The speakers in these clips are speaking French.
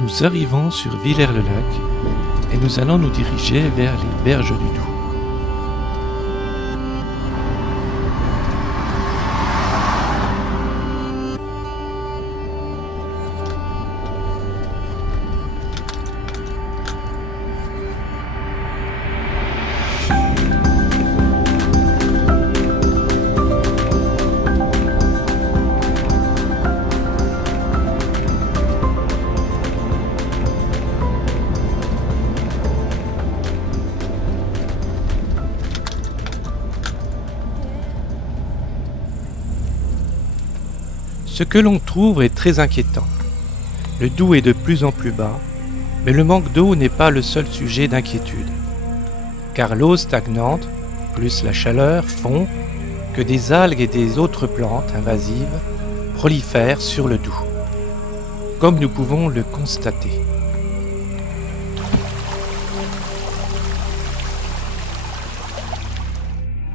Nous arrivons sur Villers-le-Lac et nous allons nous diriger vers les berges du Doubs. Ce que l'on trouve est très inquiétant. Le Doubs est de plus en plus bas, mais le manque d'eau n'est pas le seul sujet d'inquiétude. Car l'eau stagnante, plus la chaleur, font que des algues et des autres plantes invasives prolifèrent sur le Doubs, comme nous pouvons le constater.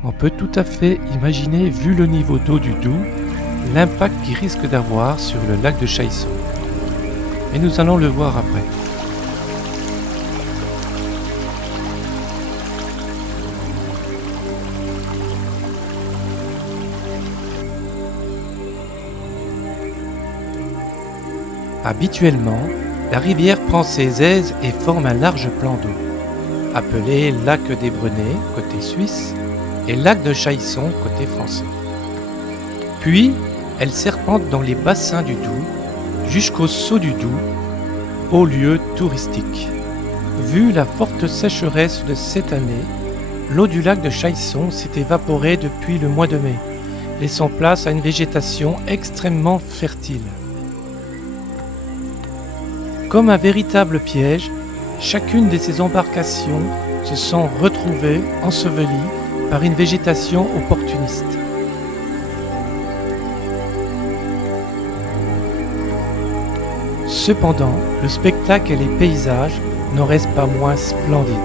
On peut tout à fait imaginer, vu le niveau d'eau du Doubs, l'impact qu'il risque d'avoir sur le lac de Chailson. Et nous allons le voir après. Habituellement, la rivière prend ses aises et forme un large plan d'eau, appelé lac des Brenets, côté suisse, et lac de Chailson, côté français. Puis, elle serpente dans les bassins du Doubs jusqu'au saut du Doubs, haut lieu touristique. Vu la forte sécheresse de cette année, l'eau du lac de Chailson s'est évaporée depuis le mois de mai, laissant place à une végétation extrêmement fertile. Comme un véritable piège, chacune de ces embarcations se sent retrouvée ensevelie par une végétation opportuniste. Cependant, le spectacle et les paysages n'en restent pas moins splendides.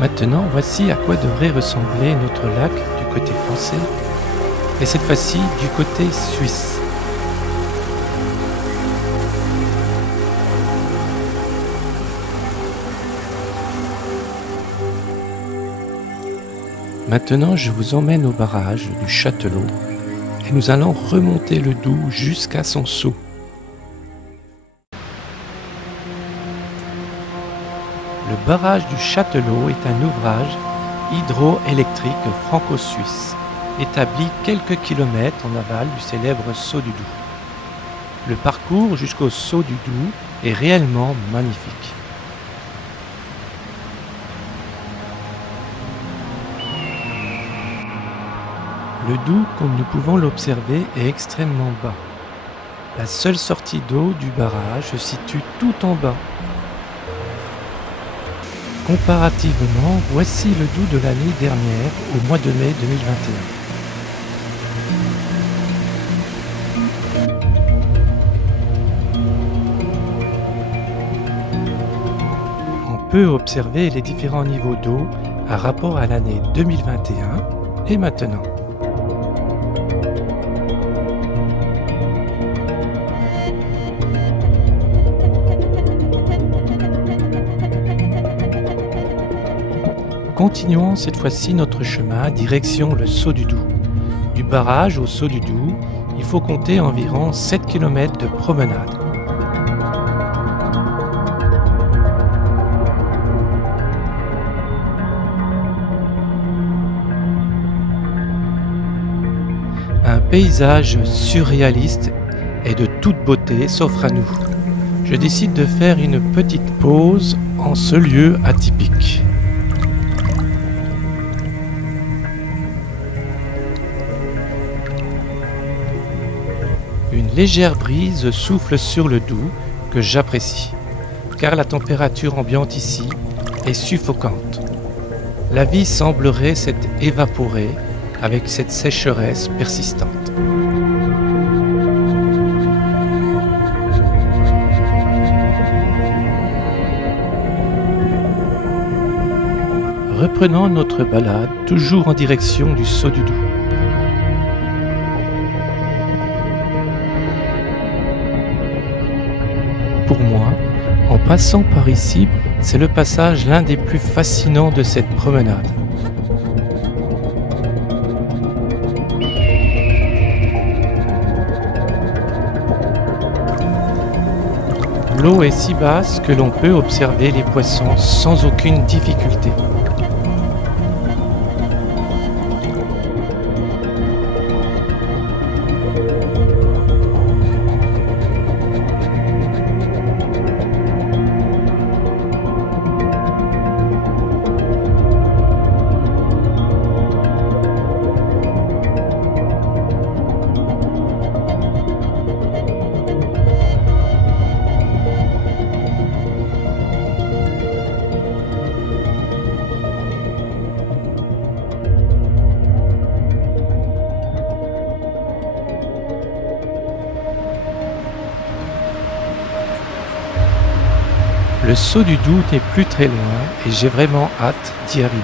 Maintenant, voici à quoi devrait ressembler notre lac du côté français, et cette fois-ci du côté suisse. Maintenant, je vous emmène au barrage du Châtelot et nous allons remonter le Doubs jusqu'à son saut. Le barrage du Châtelot est un ouvrage hydroélectrique franco-suisse, établi quelques kilomètres en aval du célèbre saut du Doubs. Le parcours jusqu'au saut du Doubs est réellement magnifique. Le Doubs, comme nous pouvons l'observer, est extrêmement bas. La seule sortie d'eau du barrage se situe tout en bas. Comparativement, voici le Doubs de l'année dernière, au mois de mai 2021. On peut observer les différents niveaux d'eau à rapport à l'année 2021 et maintenant. Continuons cette fois-ci notre chemin direction le saut du Doubs. Du barrage au saut du Doubs, il faut compter environ 7 km de promenade. Un paysage surréaliste et de toute beauté s'offre à nous. Je décide de faire une petite pause en ce lieu atypique. Une légère brise souffle sur le Doubs que j'apprécie, car la température ambiante ici est suffocante. La vie semblerait s'être évaporée avec cette sécheresse persistante. reprenons notre balade, toujours en direction du Saut du Doubs. Pour moi, en passant par ici, c'est le passage l'un des plus fascinants de cette promenade. L'eau est si basse que l'on peut observer les poissons sans aucune difficulté. Le Saut du Doubs n'est plus très loin et j'ai vraiment hâte d'y arriver.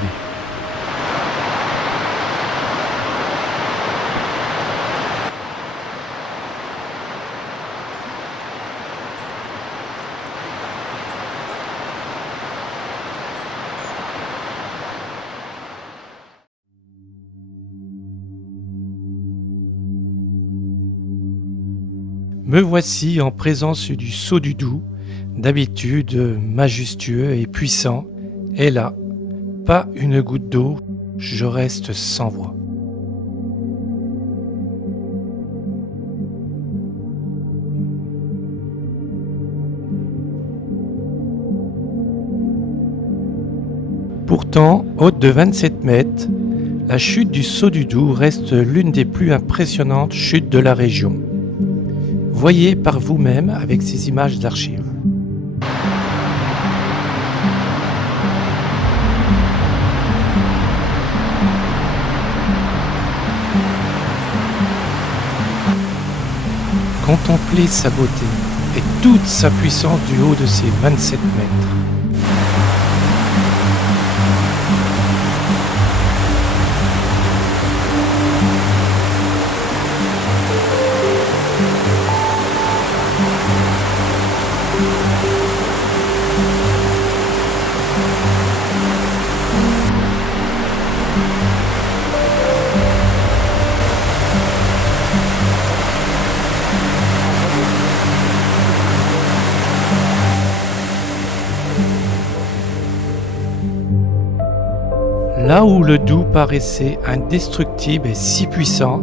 Me voici en présence du Saut du Doubs, d'habitude majestueux et puissant, et là, pas une goutte d'eau, je reste sans voix. Pourtant, haute de 27 mètres, la chute du Saut du Doubs reste l'une des plus impressionnantes chutes de la région. Voyez par vous-même avec ces images d'archives. Contemplez sa beauté et toute sa puissance du haut de ses 27 mètres. Là où le Doubs paraissait indestructible et si puissant,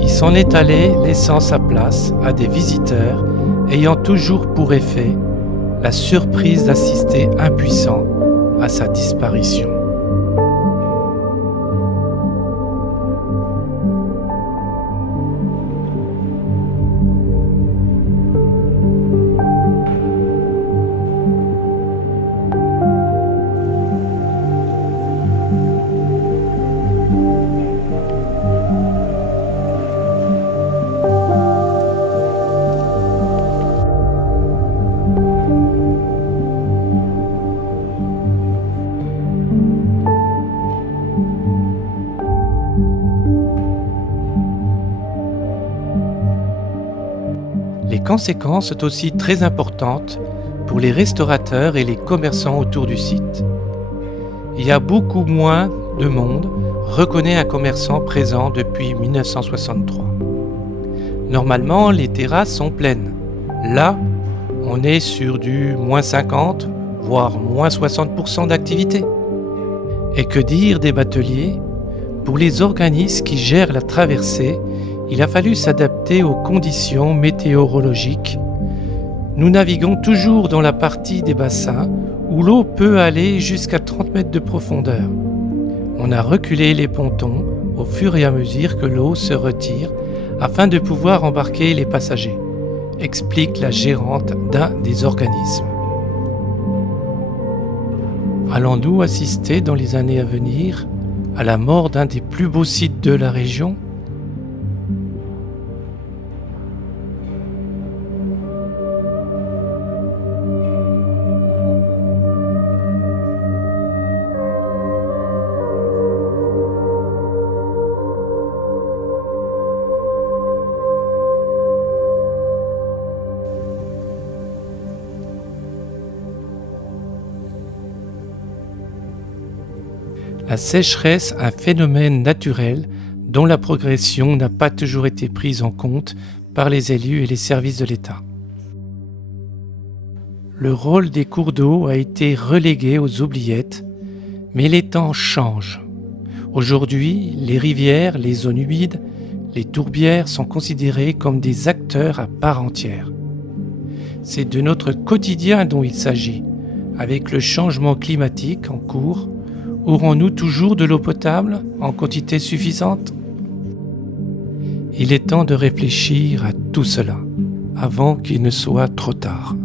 il s'en est allé laissant sa place à des visiteurs ayant toujours pour effet la surprise d'assister impuissants à sa disparition. Les conséquences sont aussi très importantes pour les restaurateurs et les commerçants autour du site. Il y a beaucoup moins de monde reconnaît un commerçant présent depuis 1963. Normalement, les terrasses sont pleines. Là, on est sur du moins 50, voire moins 60% d'activité. Et que dire des bateliers? Pour les organismes qui gèrent la traversée, il a fallu s'adapter aux conditions météorologiques. Nous naviguons toujours dans la partie des bassins où l'eau peut aller jusqu'à 30 mètres de profondeur. On a reculé les pontons au fur et à mesure que l'eau se retire afin de pouvoir embarquer les passagers, explique la gérante d'un des organismes. Allons-nous assister dans les années à venir à la mort d'un des plus beaux sites de la région ? La sécheresse, un phénomène naturel dont la progression n'a pas toujours été prise en compte par les élus et les services de l'État. Le rôle des cours d'eau a été relégué aux oubliettes, mais les temps changent. Aujourd'hui, les rivières, les zones humides, les tourbières sont considérées comme des acteurs à part entière. C'est de notre quotidien dont il s'agit. Avec le changement climatique en cours, aurons-nous toujours de l'eau potable en quantité suffisante ? Il est temps de réfléchir à tout cela avant qu'il ne soit trop tard.